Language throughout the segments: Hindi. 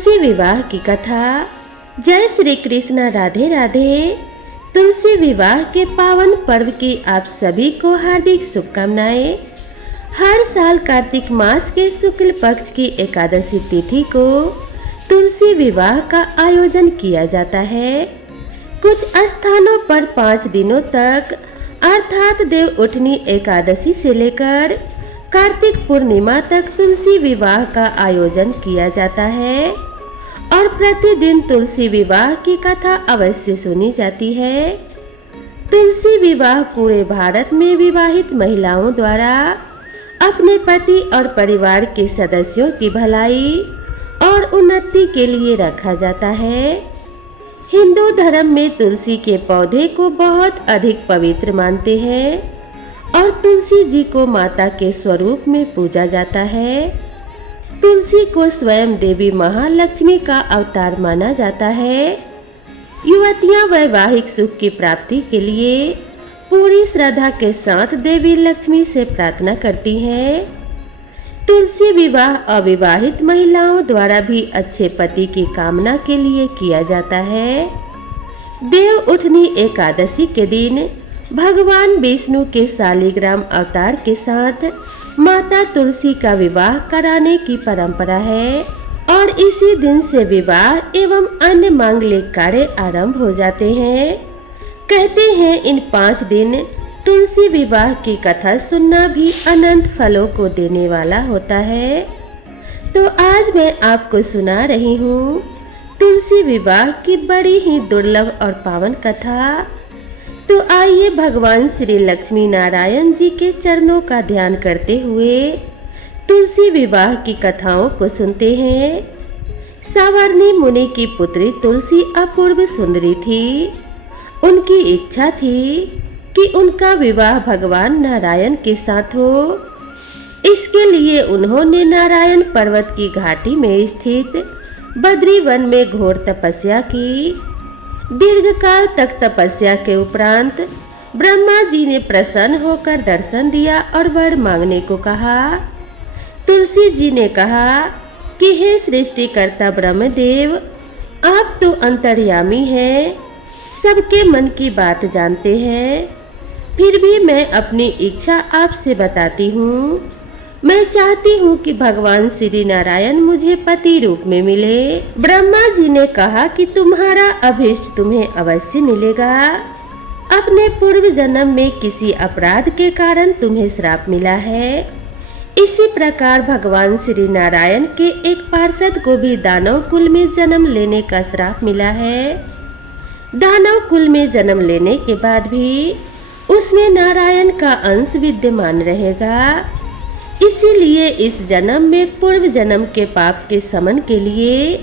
तुलसी विवाह की कथा। जय श्री कृष्ण, राधे राधे। तुलसी विवाह के पावन पर्व की आप सभी को हार्दिक शुभकामनाएं। हर साल कार्तिक मास के शुक्ल पक्ष की एकादशी तिथि को तुलसी विवाह का आयोजन किया जाता है। कुछ स्थानों पर 5 दिनों तक अर्थात देव उठनी एकादशी से लेकर कार्तिक पूर्णिमा तक तुलसी विवाह का आयोजन किया जाता है और प्रतिदिन तुलसी विवाह की कथा अवश्य सुनी जाती है। तुलसी विवाह पूरे भारत में विवाहित महिलाओं द्वारा अपने पति और परिवार के सदस्यों की भलाई और उन्नति के लिए रखा जाता है। हिंदू धर्म में तुलसी के पौधे को बहुत अधिक पवित्र मानते हैं और तुलसी जी को माता के स्वरूप में पूजा जाता है। तुलसी को स्वयं देवी महालक्ष्मी का अवतार माना जाता है। युवतियां वैवाहिक सुख की प्राप्ति के लिए पूरी श्रद्धा के साथ देवी लक्ष्मी से प्रार्थना करती हैं। तुलसी विवाह अविवाहित महिलाओं द्वारा भी अच्छे पति की कामना के लिए किया जाता है। देव उठनी एकादशी के दिन भगवान विष्णु के शालिग्राम अवतार के साथ माता तुलसी का विवाह कराने की परंपरा है और इसी दिन से विवाह एवं अन्य मांगलिक कार्य आरंभ हो जाते हैं। कहते हैं इन 5 दिन तुलसी विवाह की कथा सुनना भी अनंत फलों को देने वाला होता है। तो आज मैं आपको सुना रही हूँ तुलसी विवाह की बड़ी ही दुर्लभ और पावन कथा। तो आइए भगवान श्री लक्ष्मी नारायण जी के चरणों का ध्यान करते हुए तुलसी विवाह की कथाओं को सुनते हैं। सावर्णी मुनि की पुत्री तुलसी अपूर्व सुंदरी थी। उनकी इच्छा थी कि उनका विवाह भगवान नारायण के साथ हो। इसके लिए उन्होंने नारायण पर्वत की घाटी में स्थित बद्री वन में घोर तपस्या की। दीर्घकाल तक तपस्या के उपरांत ब्रह्मा जी ने प्रसन्न होकर दर्शन दिया और वर मांगने को कहा। तुलसी जी ने कहा कि हे सृष्टिकर्ता ब्रह्मदेव, आप तो अंतर्यामी हैं, सबके मन की बात जानते हैं। फिर भी मैं अपनी इच्छा आपसे बताती हूँ। मैं चाहती हूँ कि भगवान श्री नारायण मुझे पति रूप में मिले। ब्रह्मा जी ने कहा कि तुम्हारा अभीष्ट तुम्हें अवश्य मिलेगा। अपने पूर्व जन्म में किसी अपराध के कारण तुम्हें श्राप मिला है। इसी प्रकार भगवान श्री नारायण के एक पार्षद को भी दानव कुल में जन्म लेने का श्राप मिला है। दानव कुल में जन्म लेने के बाद भी उसमें नारायण का अंश विद्यमान रहेगा। इसीलिए इस जन्म में पूर्व जन्म के पाप के समन के लिए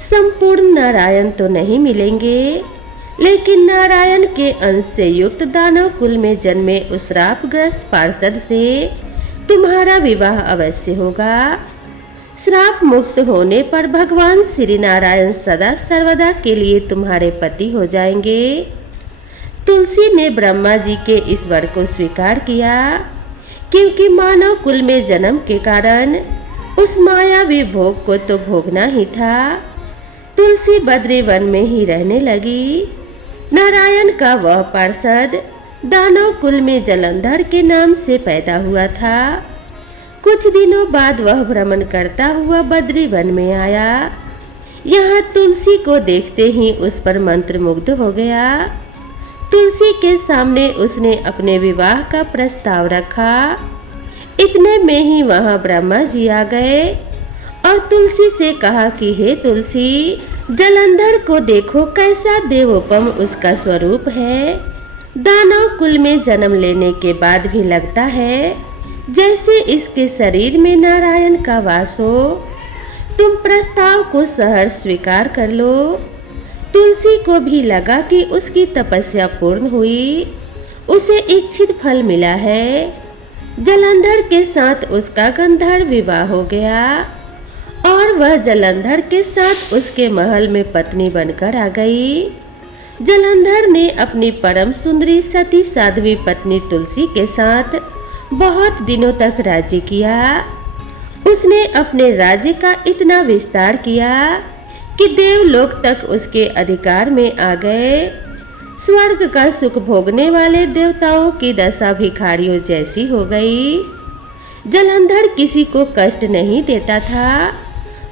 संपूर्ण नारायण तो नहीं मिलेंगे, लेकिन नारायण के अंश से युक्त दानव कुल में जन्मे उस श्रापग्रस्त पार्षद से तुम्हारा विवाह अवश्य होगा। श्राप मुक्त होने पर भगवान श्री नारायण सदा सर्वदा के लिए तुम्हारे पति हो जाएंगे। तुलसी ने ब्रह्मा जी के इस वर को स्वीकार किया, क्योंकि मानव कुल में जन्म के कारण उस मायावी भोग को तो भोगना ही था। तुलसी बद्री वन में ही रहने लगी। नारायण का वह पार्षद दानव कुल में जलंधर के नाम से पैदा हुआ था। कुछ दिनों बाद वह भ्रमण करता हुआ बद्री वन में आया। यहाँ तुलसी को देखते ही उस पर मंत्रमुग्ध हो गया। तुलसी के सामने उसने अपने विवाह का प्रस्ताव रखा। इतने में ही वहां ब्रह्मा जी आ गए और तुलसी से कहा कि हे तुलसी, जलंधर को देखो, कैसा देवोपम उसका स्वरूप है। दानव कुल में जन्म लेने के बाद भी लगता है जैसे इसके शरीर में नारायण का वास हो। तुम प्रस्ताव को सहर्ष स्वीकार कर लो। तुलसी को भी लगा कि उसकी तपस्या पूर्ण हुई, उसे इच्छित फल मिला है। जलंधर के साथ उसका गंधर्व विवाह हो गया और वह जलंधर के साथ उसके महल में पत्नी बनकर आ गई। जलंधर ने अपनी परम सुंदरी सती साध्वी पत्नी तुलसी के साथ बहुत दिनों तक राज्य किया। उसने अपने राज्य का इतना विस्तार किया कि देवलोक तक उसके अधिकार में आ गए। स्वर्ग का सुख भोगने वाले देवताओं की दशा भिखारियों जैसी हो गई। जलंधर किसी को कष्ट नहीं देता था,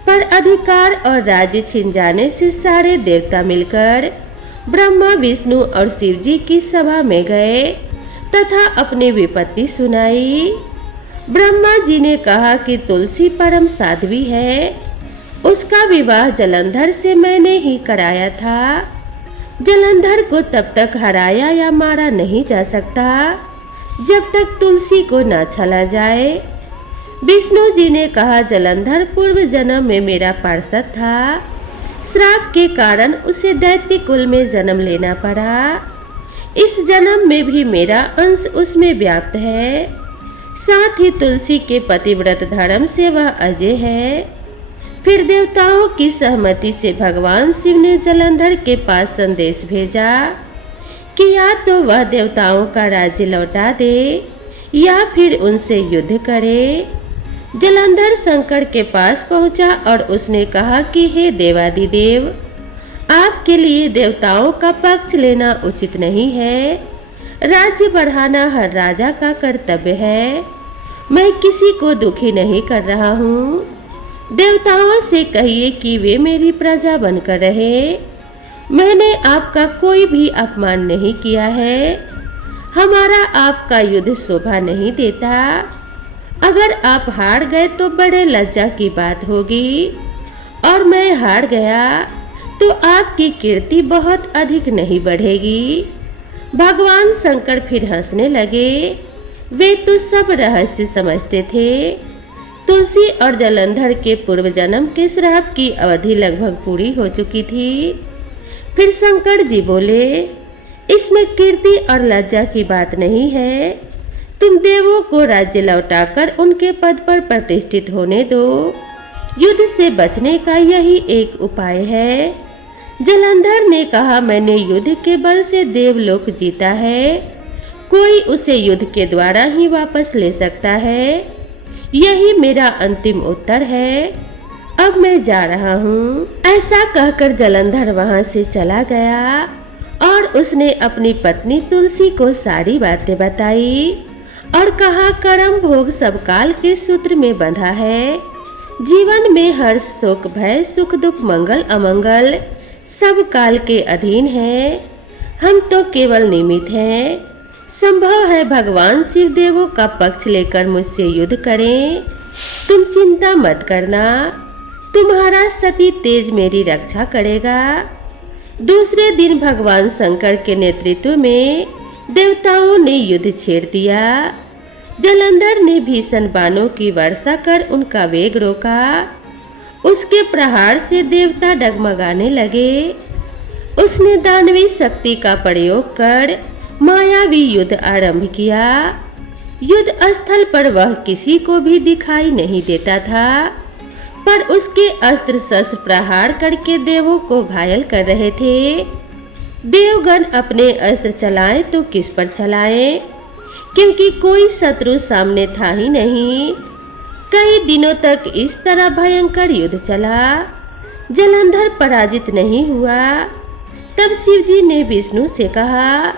पर अधिकार और राज्य छिन जाने से सारे देवता मिलकर ब्रह्मा, विष्णु और शिव जी की सभा में गए तथा अपनी विपत्ति सुनाई। ब्रह्मा जी ने कहा कि तुलसी परम साध्वी है, उसका विवाह जलंधर से मैंने ही कराया था। जलंधर को तब तक हराया या मारा नहीं जा सकता जब तक तुलसी को न छला जाए। विष्णु जी ने कहा, जलंधर पूर्व जन्म में मेरा पार्षद था, श्राप के कारण उसे दैत्य कुल में जन्म लेना पड़ा। इस जन्म में भी मेरा अंश उसमें व्याप्त है। साथ ही तुलसी के पतिव्रत धर्म से वह अजय है। फिर देवताओं की सहमति से भगवान शिव ने जलंधर के पास संदेश भेजा कि या तो वह देवताओं का राज्य लौटा दे या फिर उनसे युद्ध करे। जलंधर शंकर के पास पहुंचा और उसने कहा कि हे देवादिदेव, आपके लिए देवताओं का पक्ष लेना उचित नहीं है। राज्य बढ़ाना हर राजा का कर्तव्य है। मैं किसी को दुखी नहीं कर रहा हूँ। देवताओं से कहिए कि वे मेरी प्रजा बनकर रहे। मैंने आपका कोई भी अपमान नहीं किया है। हमारा आपका युद्ध शोभा नहीं देता। अगर आप हार गए तो बड़े लज्जा की बात होगी, और मैं हार गया तो आपकी कीर्ति बहुत अधिक नहीं बढ़ेगी। भगवान शंकर फिर हंसने लगे। वे तो सब रहस्य समझते थे। तुलसी और जलंधर के पूर्व जन्म के श्राप की अवधि लगभग पूरी हो चुकी थी। फिर शंकर जी बोले, इसमें कीर्ति और लज्जा की बात नहीं है। तुम देवों को राज्य लौटाकर उनके पद पर प्रतिष्ठित होने दो। युद्ध से बचने का यही एक उपाय है। जलंधर ने कहा, मैंने युद्ध के बल से देवलोक जीता है। कोई उसे युद्ध के द्वारा ही वापस ले सकता है। यही मेरा अंतिम उत्तर है। अब मैं जा रहा हूँ। ऐसा कहकर जलंधर वहाँ से चला गया और उसने अपनी पत्नी तुलसी को सारी बातें बताई और कहा, कर्म भोग सब काल के सूत्र में बंधा है। जीवन में हर्ष, शोक, भय, सुख, दुख, मंगल, अमंगल सब काल के अधीन है। हम तो केवल निमित्त हैं। संभव है भगवान शिव देवों का पक्ष लेकर मुझसे युद्ध करें। तुम चिंता मत करना, तुम्हारा सती तेज मेरी रक्षा करेगा। दूसरे दिन भगवान शंकर के नेतृत्व में देवताओं ने युद्ध छेड़ दिया। जलंधर ने भीषण बाणों की वर्षा कर उनका वेग रोका। उसके प्रहार से देवता डगमगाने लगे। उसने दानवी शक्ति का प्रयोग कर मायावी युद्ध आरंभ किया। युद्ध स्थल पर वह किसी को भी दिखाई नहीं देता था, पर उसके अस्त्र शस्त्र प्रहार करके देवों को घायल कर रहे थे। देवगण अपने अस्त्र चलाएं तो किस पर चलाएं, क्योंकि कोई शत्रु सामने था ही नहीं। कई दिनों तक इस तरह भयंकर युद्ध चला। जलंधर पराजित नहीं हुआ। तब शिवजी ने विष्णु से कहा,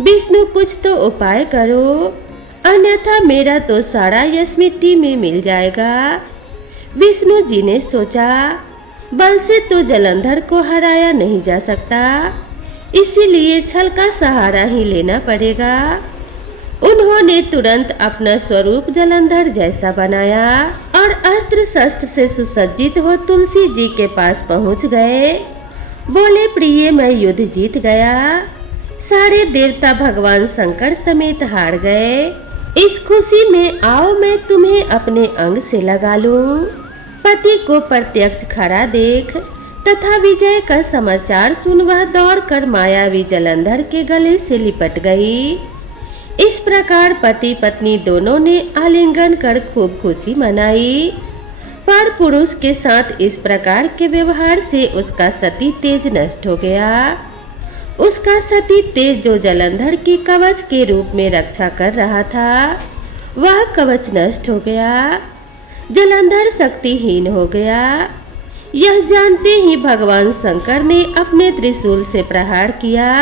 विष्णु कुछ तो उपाय करो, अन्यथा मेरा तो सारा यश मिट्टी में मिल जाएगा। विष्णु जी ने सोचा, बल से तो जलंधर को हराया नहीं जा सकता, इसीलिए छल का सहारा ही लेना पड़ेगा। उन्होंने तुरंत अपना स्वरूप जलंधर जैसा बनाया और अस्त्र शस्त्र से सुसज्जित हो तुलसी जी के पास पहुंच गए। बोले, प्रिय, मैं युद्ध जीत गया। सारे देवता भगवान शंकर समेत हार गए। इस खुशी में आओ मैं तुम्हें अपने अंग से लगा लूं। पति को प्रत्यक्ष खड़ा देख तथा विजय का समाचार सुन वह दौड़कर मायावी जलंधर के गले से लिपट गई। इस प्रकार पति पत्नी दोनों ने आलिंगन कर खूब खुशी मनाई। पर पुरुष के साथ इस प्रकार के व्यवहार से उसका सती तेज नष्ट हो गया। उसका सती तेज जो जलंधर की कवच के रूप में रक्षा कर रहा था, वह कवच नष्ट हो गया। जलंधर शक्तिहीन हो गया। यह जानते ही भगवान शंकर ने अपने त्रिशूल से प्रहार किया।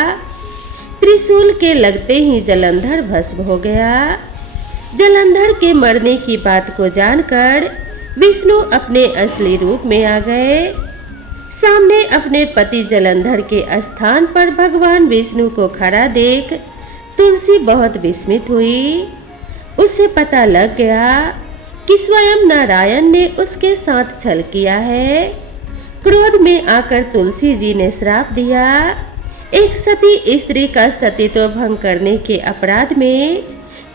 त्रिशूल के लगते ही जलंधर भस्म हो गया। जलंधर के मरने की बात को जानकर विष्णु अपने असली रूप में आ गए। सामने अपने पति जलंधर के स्थान पर भगवान विष्णु को खड़ा देख तुलसी बहुत विस्मित हुई। उसे पता लग गया कि स्वयं नारायण ने उसके साथ छल किया है। क्रोध में आकर तुलसी जी ने श्राप दिया, एक सती स्त्री का सतीत्व भंग करने के अपराध में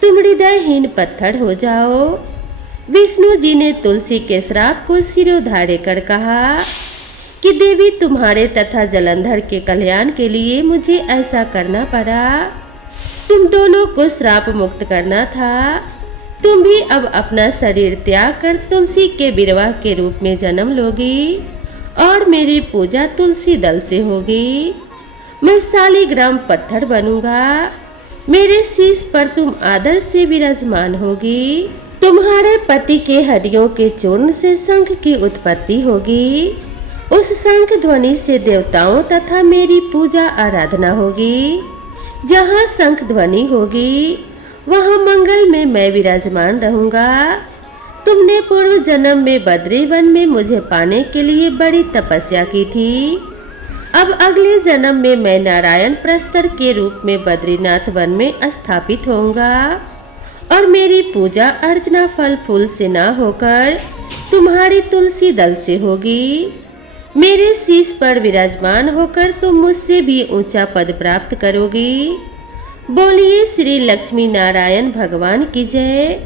तुम हृदयहीन पत्थर हो जाओ। विष्णु जी ने तुलसी के श्राप को सिरोधार्य कर कहा कि देवी तुम्हारे तथा जलंधर के कल्याण के लिए मुझे ऐसा करना पड़ा। तुम दोनों को श्राप मुक्त करना था। तुम भी अब अपना शरीर त्याग कर तुलसी के विरवा के रूप में जन्म लोगी और मेरी पूजा तुलसी दल से होगी। मैं शालिग्राम पत्थर बनूंगा। मेरे शीश पर तुम आदर से विराजमान होगी। तुम्हारे पति के हड्डियों के चूर्ण से शंख की उत्पत्ति होगी। उस शंख ध्वनि से देवताओं तथा मेरी पूजा आराधना होगी। जहाँ शंख ध्वनि होगी वहाँ मंगल में मैं विराजमान रहूंगा। तुमने पूर्व जन्म में बद्री वन में मुझे पाने के लिए बड़ी तपस्या की थी। अब अगले जन्म में मैं नारायण प्रस्तर के रूप में बद्रीनाथ वन में स्थापित होऊंगा और मेरी पूजा अर्चना फल फूल से ना होकर तुम्हारी तुलसी दल से होगी। मेरे शीश पर विराजमान होकर तुम मुझसे भी ऊंचा पद प्राप्त करोगी। बोलिए श्री लक्ष्मी नारायण भगवान की जय।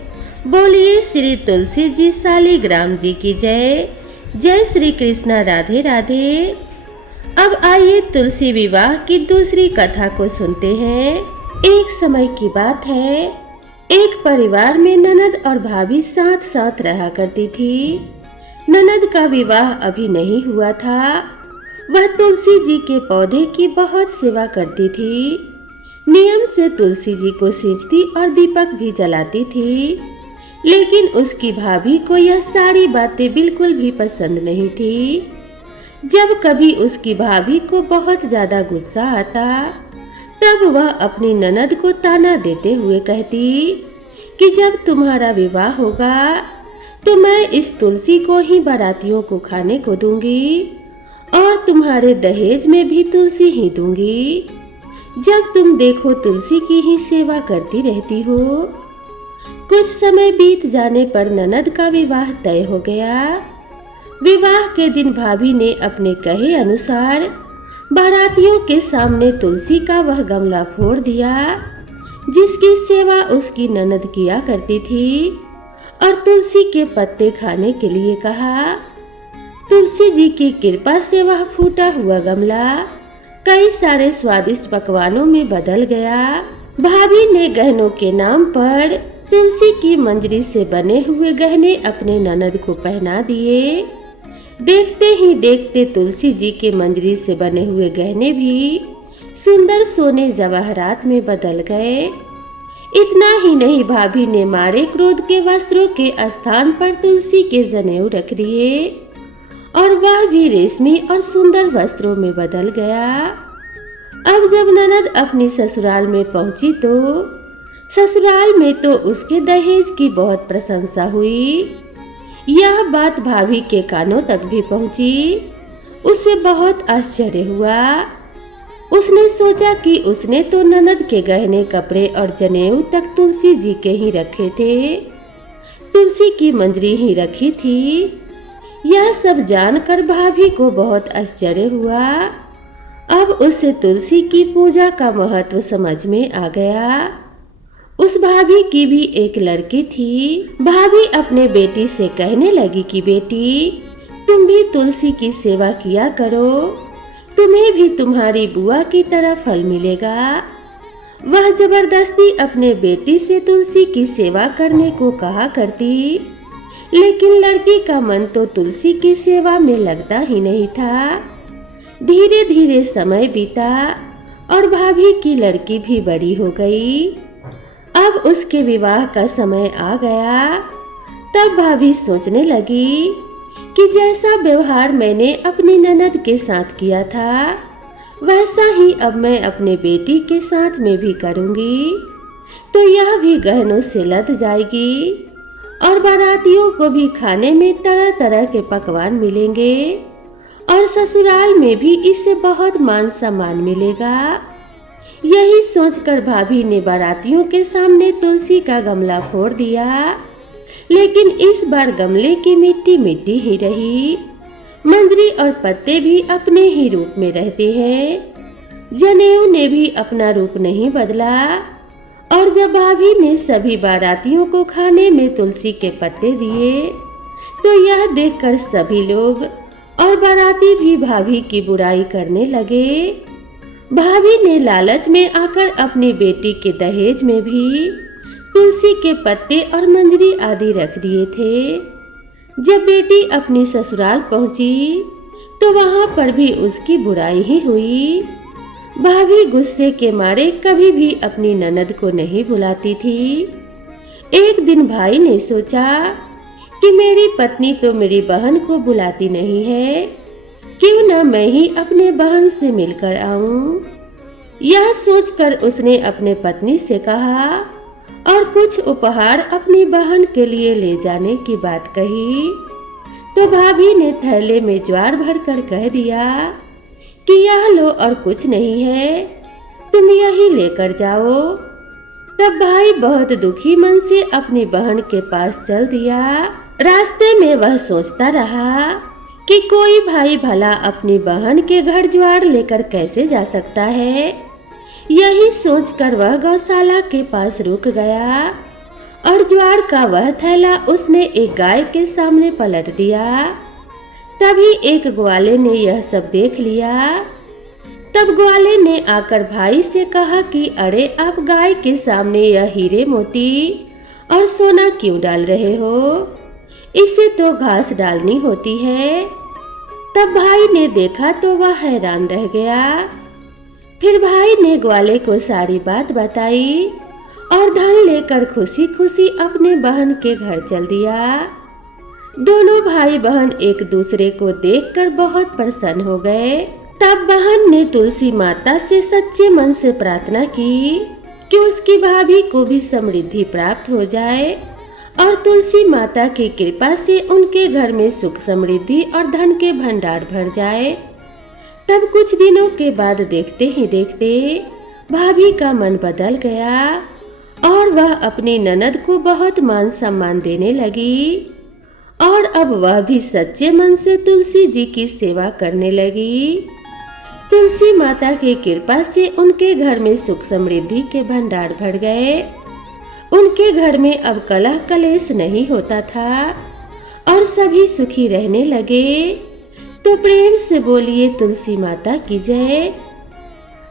बोलिए श्री तुलसी जी शालिग्राम जी की जय। जय श्री कृष्णा, राधे राधे। अब आइए तुलसी विवाह की दूसरी कथा को सुनते हैं। एक समय की बात है, एक परिवार में ननद और भाभी साथ साथ रहा करती थी। ननद का विवाह अभी नहीं हुआ था। वह तुलसी जी के पौधे की बहुत सेवा करती थी। नियम से तुलसी जी को सींचती और दीपक भी जलाती थी। लेकिन उसकी भाभी को यह सारी बातें बिल्कुल भी पसंद नहीं थी। जब कभी उसकी भाभी को बहुत ज्यादा गुस्सा आता तब वह अपनी ननद को ताना देते हुए कहती कि जब तुम्हारा विवाह होगा तो मैं इस तुलसी को ही बारातियों को खाने को दूंगी और तुम्हारे दहेज में भी तुलसी ही दूंगी। जब तुम देखो तुलसी की ही सेवा करती रहती हो। कुछ समय बीत जाने पर ननद का विवाह तय हो गया। विवाह के दिन भाभी ने अपने कहे अनुसार बारातियों के सामने तुलसी का वह गमला फोड़ दिया जिसकी सेवा उसकी ननद किया करती थी और तुलसी के पत्ते खाने के लिए कहा। तुलसी जी की कृपा से वह फूटा हुआ गमला कई सारे स्वादिष्ट पकवानों में बदल गया। भाभी ने गहनों के नाम पर तुलसी की मंजरी से बने हुए गहने अपने ननद को पहना दिए। देखते ही देखते तुलसी जी के मंजरी से बने हुए गहने भी सुंदर सोने जवाहरात में बदल गए। इतना ही नहीं, भाभी ने मारे क्रोध के वस्त्रों के स्थान पर तुलसी के जनेऊ रख दिए और वह भी रेशमी और सुंदर वस्त्रों में बदल गया। अब जब ननद अपनी ससुराल में पहुंची तो ससुराल में तो उसके दहेज की बहुत प्रशंसा हुई। यह बात भाभी के कानों तक भी पहुंची। उसे बहुत आश्चर्य हुआ। उसने सोचा कि उसने तो ननद के गहने, कपड़े और जनेऊ तक तुलसी जी के ही रखे थे, तुलसी की मंजरी ही रखी थी। यह सब जानकर भाभी को बहुत आश्चर्य हुआ। अब उसे तुलसी की पूजा का महत्व समझ में आ गया। उस भाभी की भी एक लड़की थी। भाभी अपने बेटी से कहने लगी कि बेटी, तुम भी तुलसी की सेवा किया करो, तुम्हें भी तुम्हारी बुआ की तरह फल मिलेगा। वह जबरदस्ती अपने बेटी से तुलसी की सेवा करने को कहा करती, लेकिन लड़की का मन तो तुलसी की सेवा में लगता ही नहीं था। धीरे धीरे समय बीता और भाभी की लड़की भी बड़ी हो गई। अब उसके विवाह का समय आ गया। तब भाभी सोचने लगी कि जैसा व्यवहार मैंने अपनी ननद के साथ किया था वैसा ही अब मैं अपने बेटी के साथ में भी करूंगी, तो यह भी गहनों से लद जाएगी और बारातियों को भी खाने में तरह तरह के पकवान मिलेंगे और ससुराल में भी इससे बहुत मान सम्मान मिलेगा। यही सोचकर भाभी ने बारातियों के सामने तुलसी का गमला फोड़ दिया, लेकिन इस बार गमले की मिट्टी मिट्टी ही रही। मंजरी और पत्ते भी अपने ही रूप में रहते हैं। जनेऊ ने भी अपना रूप नहीं बदला। और जब भाभी ने सभी बारातियों को खाने में तुलसी के पत्ते दिए तो यह देखकर सभी लोग और बाराती भी भाभी की बुराई करने लगे। भाभी ने लालच में आकर अपनी बेटी के दहेज में भी तुलसी के पत्ते और मंजरी आदि रख दिए थे। जब बेटी अपनी ससुराल पहुंची तो वहां पर भी उसकी बुराई ही हुई। भाभी गुस्से के मारे कभी भी अपनी ननद को नहीं बुलाती थी। एक दिन भाई ने सोचा कि मेरी पत्नी तो मेरी बहन को बुलाती नहीं है, क्यों न मैं ही अपने बहन से मिलकर आऊं। यह सोचकर उसने अपने पत्नी से कहा और कुछ उपहार अपनी बहन के लिए ले जाने की बात कही। तो भाभी ने थैले में ज्वार भरकर कह दिया कि यह लो और कुछ नहीं है, तुम यही लेकर जाओ। तब भाई बहुत दुखी मन से अपनी बहन के पास चल दिया। रास्ते में वह सोचता रहा कि कोई भाई भला अपनी बहन के घर ज्वार लेकर कैसे जा सकता है। यही सोचकर वह गौशाला के पास रुक गया और ज्वार का वह थैला उसने एक गाय के सामने पलट दिया। तभी एक ग्वाले ने यह सब देख लिया। तब ग्वाले ने आकर भाई से कहा कि अरे आप गाय के सामने यह हीरे मोती और सोना क्यों डाल रहे हो, इसे तो घास डालनी होती है। तब भाई ने देखा तो वह हैरान रह गया। फिर भाई ने ग्वाले को सारी बात बताई और धन लेकर खुशी खुशी अपने बहन के घर चल दिया। दोनों भाई बहन एक दूसरे को देखकर बहुत प्रसन्न हो गए। तब बहन ने तुलसी माता से सच्चे मन से प्रार्थना की कि उसकी भाभी को भी समृद्धि प्राप्त हो जाए और तुलसी माता की कृपा से उनके घर में सुख समृद्धि और धन के भंडार भर जाए। तब कुछ दिनों के बाद देखते ही देखते भाभी का मन बदल गया और वह अपनी ननद को बहुत मान सम्मान देने लगी और अब वह भी सच्चे मन से तुलसी जी की सेवा करने लगी। तुलसी माता की कृपा से उनके घर में सुख समृद्धि के भंडार भर गए। उनके घर में अब कलह कलेश नहीं होता था और सभी सुखी रहने लगे। तो प्रेम से बोलिए तुलसी माता की जय।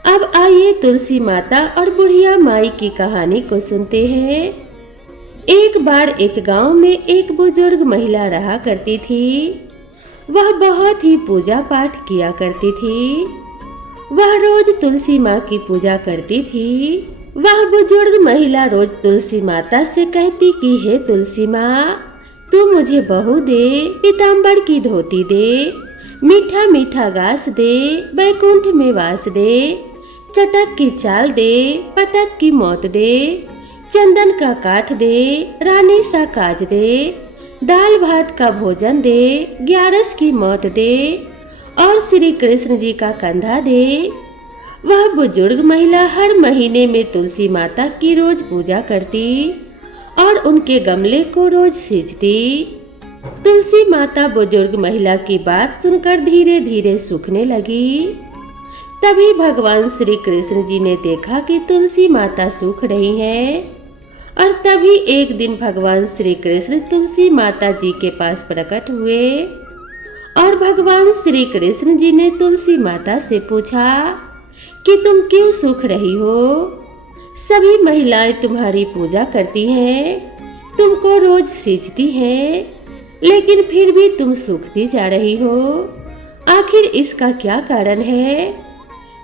अब आइए तुलसी माता और बुढ़िया माई की कहानी को सुनते हैं। एक बार एक गांव में एक बुजुर्ग महिला रहा करती थी। वह बहुत ही पूजा पाठ किया करती थी। वह रोज तुलसी माँ की पूजा करती थी। वह बुजुर्ग महिला रोज तुलसी माता से कहती कि हे तुलसी माँ, तू मुझे बहू दे, पीताम्बर की धोती दे, मीठा मीठा घास दे, बैकुंठ में वास दे, चटक की चाल दे, पटक की मौत दे, चंदन का काठ दे, रानी सा काज दे, दाल भात का भोजन दे, 11 की मौत दे और श्री कृष्ण जी का कंधा दे। वह बुजुर्ग महिला हर महीने में तुलसी माता की रोज पूजा करती और उनके गमले को रोज सींचती। तुलसी माता बुजुर्ग महिला की बात सुनकर धीरे धीरे सूखने लगी। तभी भगवान श्री कृष्ण जी ने देखा कि तुलसी माता सूख रही है और तभी एक दिन भगवान श्री कृष्ण तुलसी माता जी के पास प्रकट हुए और भगवान श्री कृष्ण जी ने तुलसी माता से पूछा कि तुम क्यों सूख रही हो। सभी महिलाएं तुम्हारी पूजा करती हैं, तुमको रोज सींचती हैं, लेकिन फिर भी तुम सूखती जा रही हो। आखिर इसका क्या कारण है।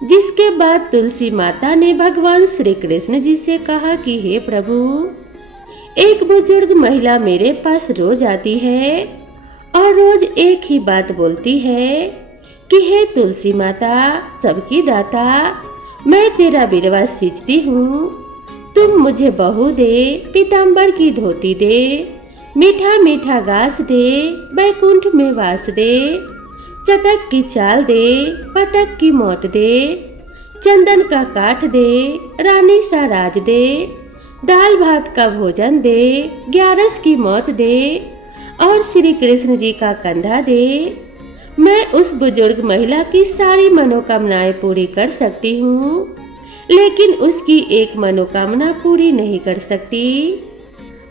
जिसके बाद तुलसी माता ने भगवान श्री कृष्ण जी से कहा कि हे प्रभु, एक बुजुर्ग महिला मेरे पास रोज आती है और रोज एक ही बात बोलती है कि हे तुलसी माता, सबकी दाता, मैं तेरा बिरवा सींचती हूँ, तुम मुझे बहू दे, पीताम्बर की धोती दे, मीठा मीठा घास दे, बैकुंठ में वास दे, चटक की चाल दे, पटक की मौत दे, चंदन का काठ दे, रानी सा राज दे, दाल भात का भोजन दे, 11 की मौत दे, और श्री कृष्ण जी का कंधा दे। मैं उस बुजुर्ग महिला की सारी मनोकामनाएं पूरी कर सकती हूँ, लेकिन उसकी एक मनोकामना पूरी नहीं कर सकती।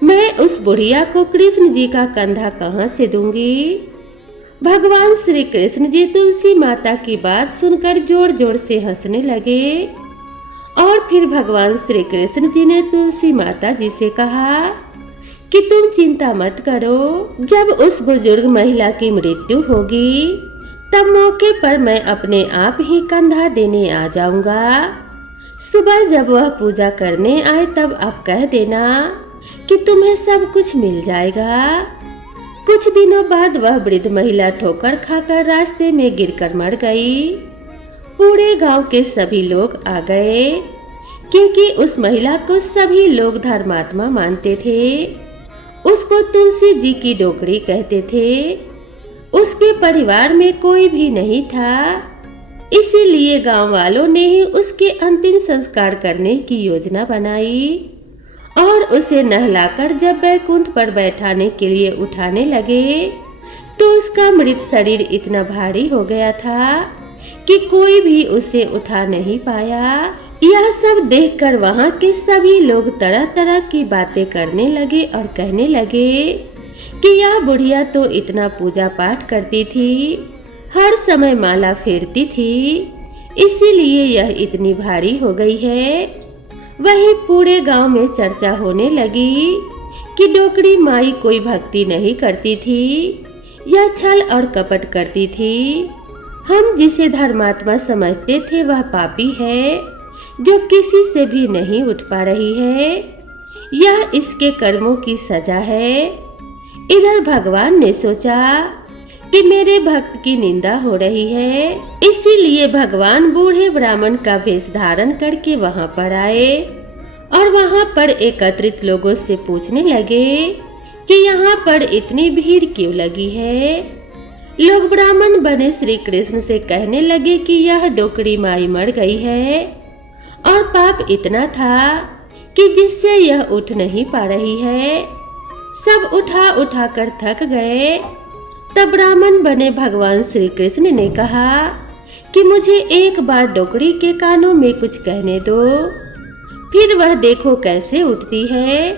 मैं उस बुढ़िया को कृष्ण जी का कंधा कहाँ से दूंगी? भगवान श्री कृष्ण जी तुलसी माता की बात सुनकर जोर जोर से हंसने लगे और फिर भगवान श्री कृष्ण जी ने तुलसी माता जी से कहा कि तुम चिंता मत करो, जब उस बुजुर्ग महिला की मृत्यु होगी तब मौके पर मैं अपने आप ही कंधा देने आ जाऊंगा। सुबह जब वह पूजा करने आए तब आप कह देना कि तुम्हें सब कुछ मिल जाएगा। कुछ दिनों बाद वह वृद्ध महिला ठोकर खाकर रास्ते में गिरकर मर गई। पूरे गांव के सभी लोग आ गए, क्योंकि उस महिला को सभी लोग धर्मात्मा मानते थे। उसको तुलसी जी की डोकरी कहते थे। उसके परिवार में कोई भी नहीं था, इसीलिए गांव वालों ने ही उसके अंतिम संस्कार करने की योजना बनाई और उसे नहलाकर जब बैकुंठ पर बैठाने के लिए उठाने लगे तो उसका मृत शरीर इतना भारी हो गया था कि कोई भी उसे उठा नहीं पाया। यह सब देखकर वहां के सभी लोग तरह तरह की बातें करने लगे और कहने लगे कि यह बुढ़िया तो इतना पूजा पाठ करती थी, हर समय माला फेरती थी, इसीलिए यह इतनी भारी हो गई है। वही पूरे गांव में चर्चा होने लगी कि डोकरी माई कोई भक्ति नहीं करती थी, यह छल और कपट करती थी। हम जिसे धर्मात्मा समझते थे वह पापी है जो किसी से भी नहीं उठ पा रही है। यह इसके कर्मों की सजा है। इधर भगवान ने सोचा कि मेरे भक्त की निंदा हो रही है, इसीलिए भगवान बूढ़े ब्राह्मण का वेश धारण करके वहां पर आए और वहां पर एकत्रित लोगों से पूछने लगे कि यहाँ पर इतनी भीड़ क्यों लगी है। लोग ब्राह्मण बने श्री कृष्ण से कहने लगे कि यह डोकरी माई मर गई है और पाप इतना था कि जिससे यह उठ नहीं पा रही है। सब उठा उठा कर थक गए। तब ब्राह्मण बने भगवान श्री कृष्ण ने कहा कि मुझे एक बार डोकरी के कानों में कुछ कहने दो, फिर वह देखो कैसे उठती है।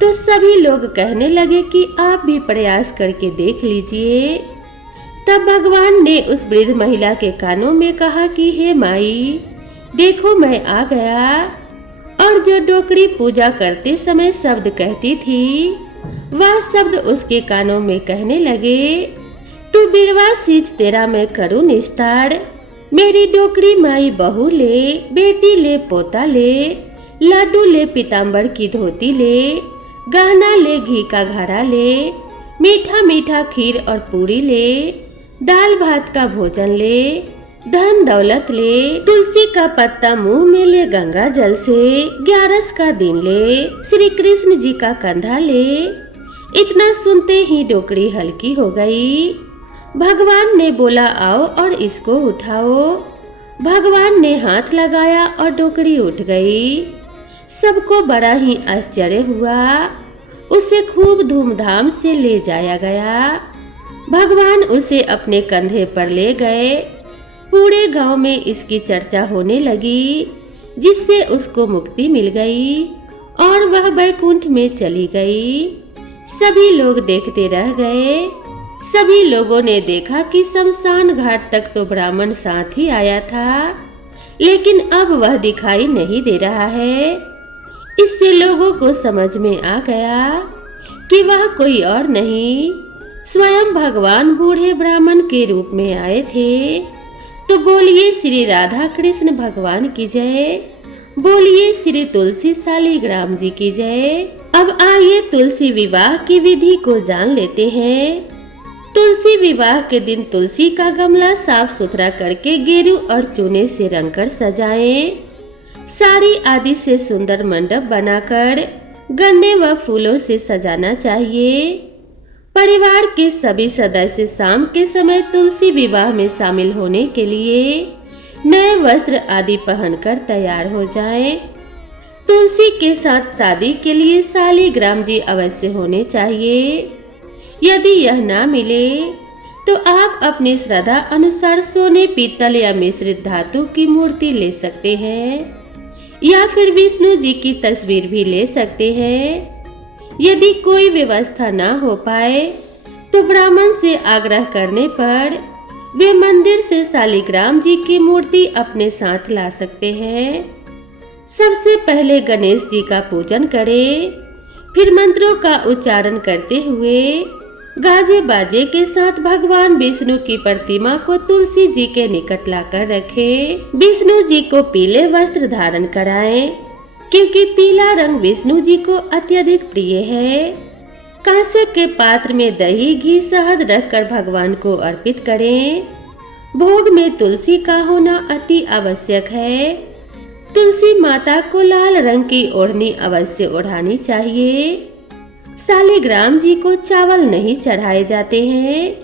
तो सभी लोग कहने लगे कि आप भी प्रयास करके देख लीजिए। तब भगवान ने उस वृद्ध महिला के कानों में कहा कि हे माई, देखो मैं आ गया। और जो डोकरी पूजा करते समय शब्द कहती थी वह शब्द उसके कानों में कहने लगे, तू बिरवा सींच तेरा मैं करूं निस्तार। मेरी डोकरी माई बहू ले, बेटी ले, पोता ले, लाडू ले, पीताम्बर की धोती ले, गहना ले, घी का घड़ा ले, मीठा मीठा खीर और पूरी ले, दाल भात का भोजन ले, धन दौलत ले, तुलसी का पत्ता मुंह में ले, गंगा जल से 11 का दिन ले, श्री कृष्ण जी का कंधा ले। इतना सुनते ही डोकरी हल्की हो गई। भगवान ने बोला आओ और इसको उठाओ। भगवान ने हाथ लगाया और डोकरी उठ गई। सबको बड़ा ही आश्चर्य हुआ। उसे खूब धूमधाम से ले जाया गया। भगवान उसे अपने कंधे पर ले गए। पूरे गांव में इसकी चर्चा होने लगी, जिससे उसको मुक्ति मिल गई और वह बैकुंठ में चली गई। सभी लोग देखते रह गए। सभी लोगों ने देखा कि शमशान घाट तक तो ब्राह्मण साथ ही आया था, लेकिन अब वह दिखाई नहीं दे रहा है। इससे लोगों को समझ में आ गया कि वह कोई और नहीं, स्वयं भगवान बूढ़े ब्राह्मण के रूप में आए थे। तो बोलिए श्री राधा कृष्ण भगवान की जय, बोलिए श्री तुलसी शालिग्राम जी की जय। अब आइए तुलसी विवाह की विधि को जान लेते हैं। तुलसी विवाह के दिन तुलसी का गमला साफ सुथरा करके गेरू और चूने से रंगकर सजाएं। साड़ी आदि से सुंदर मंडप बनाकर गन्ने व फूलों से सजाना चाहिए। परिवार के सभी सदस्य शाम के समय तुलसी विवाह में शामिल होने के लिए नए वस्त्र आदि पहनकर तैयार हो जाएं। तुलसी के साथ शादी के लिए शालिग्राम जी अवश्य होने चाहिए। यदि यह ना मिले तो आप अपनी श्रद्धा अनुसार सोने, पीतल या मिश्रित धातु की मूर्ति ले सकते हैं या फिर विष्णु जी की तस्वीर भी ले सकते हैं। यदि कोई व्यवस्था ना हो पाए तो ब्राह्मण से आग्रह करने पर वे मंदिर से शालिग्राम जी की मूर्ति अपने साथ ला सकते हैं। सबसे पहले गणेश जी का पूजन करें, फिर मंत्रों का उच्चारण करते हुए गाजे बाजे के साथ भगवान विष्णु की प्रतिमा को तुलसी जी के निकट लाकर रखें। विष्णु जी को पीले वस्त्र धारण कराएं, क्योंकि पीला रंग विष्णु जी को अत्यधिक प्रिय है। कांसे के पात्र में दही, घी, शहद रखकर भगवान को अर्पित करें। भोग में तुलसी का होना अति आवश्यक है। तुलसी माता को लाल रंग की ओढ़नी अवश्य ओढ़ानी चाहिए। शालिग्राम जी को चावल नहीं चढ़ाए जाते हैं,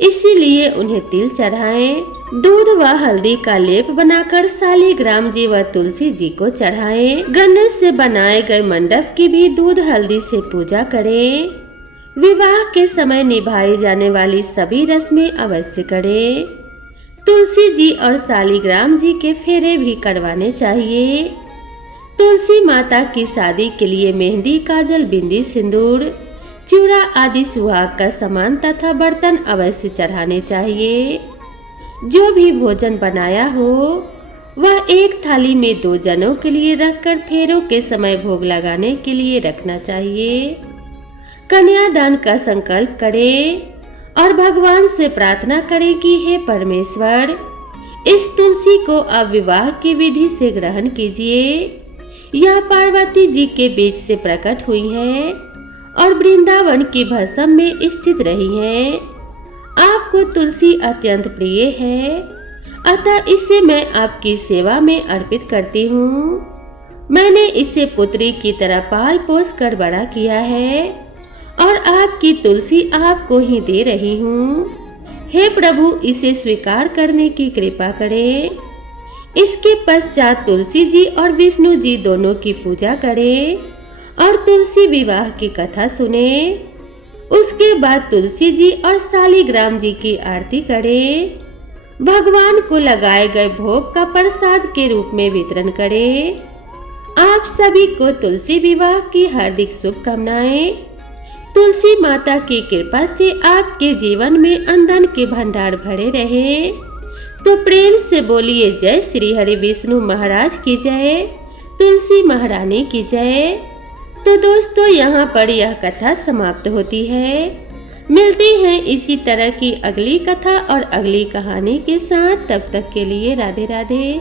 इसीलिए उन्हें तिल चढ़ाएं। दूध व हल्दी का लेप बनाकर शालिग्राम जी व तुलसी जी को चढ़ाएं। गणेश से बनाए गए मंडप की भी दूध हल्दी से पूजा करें। विवाह के समय निभाई जाने वाली सभी रस्में अवश्य करें। तुलसी जी और शालिग्राम जी के फेरे भी करवाने चाहिए। तुलसी माता की शादी के लिए मेहंदी, काजल, बिंदी, सिंदूर, चूड़ा आदि सुहाग का सामान तथा बर्तन अवश्य चढ़ाने चाहिए। जो भी भोजन बनाया हो वह एक थाली में 2 जनों के लिए रखकर फेरों के समय भोग लगाने के लिए रखना चाहिए। कन्यादान का संकल्प करें और भगवान से प्रार्थना करें कि हे परमेश्वर, इस तुलसी को आप विवाह की विधि से ग्रहण कीजिए। यह पार्वती जी के बीच से प्रकट हुई है और वृंदावन की भस्म में स्थित रही है। आपको तुलसी अत्यंत प्रिय है, अतः इसे मैं आपकी सेवा में अर्पित करती हूँ। मैंने इसे पुत्री की तरह पाल पोस कर बड़ा किया है और आपकी तुलसी आपको ही दे रही हूँ। हे प्रभु, इसे स्वीकार करने की कृपा करें। इसके पश्चात तुलसी जी और विष्णु जी दोनों की पूजा करें और तुलसी विवाह की कथा सुने। उसके बाद तुलसी जी और शालिग्राम जी की आरती करें। भगवान को लगाए गए भोग का प्रसाद के रूप में वितरण करें। आप सभी को तुलसी विवाह की हार्दिक शुभकामनाएं। तुलसी माता की कृपा से आपके जीवन में अन्न के भंडार भरे रहे। तो प्रेम से बोलिए जय श्री हरि विष्णु महाराज की जय, तुलसी महारानी की जय। तो दोस्तों, यहाँ पर यह कथा समाप्त होती है। मिलते हैं इसी तरह की अगली कथा और अगली कहानी के साथ। तब तक के लिए राधे राधे।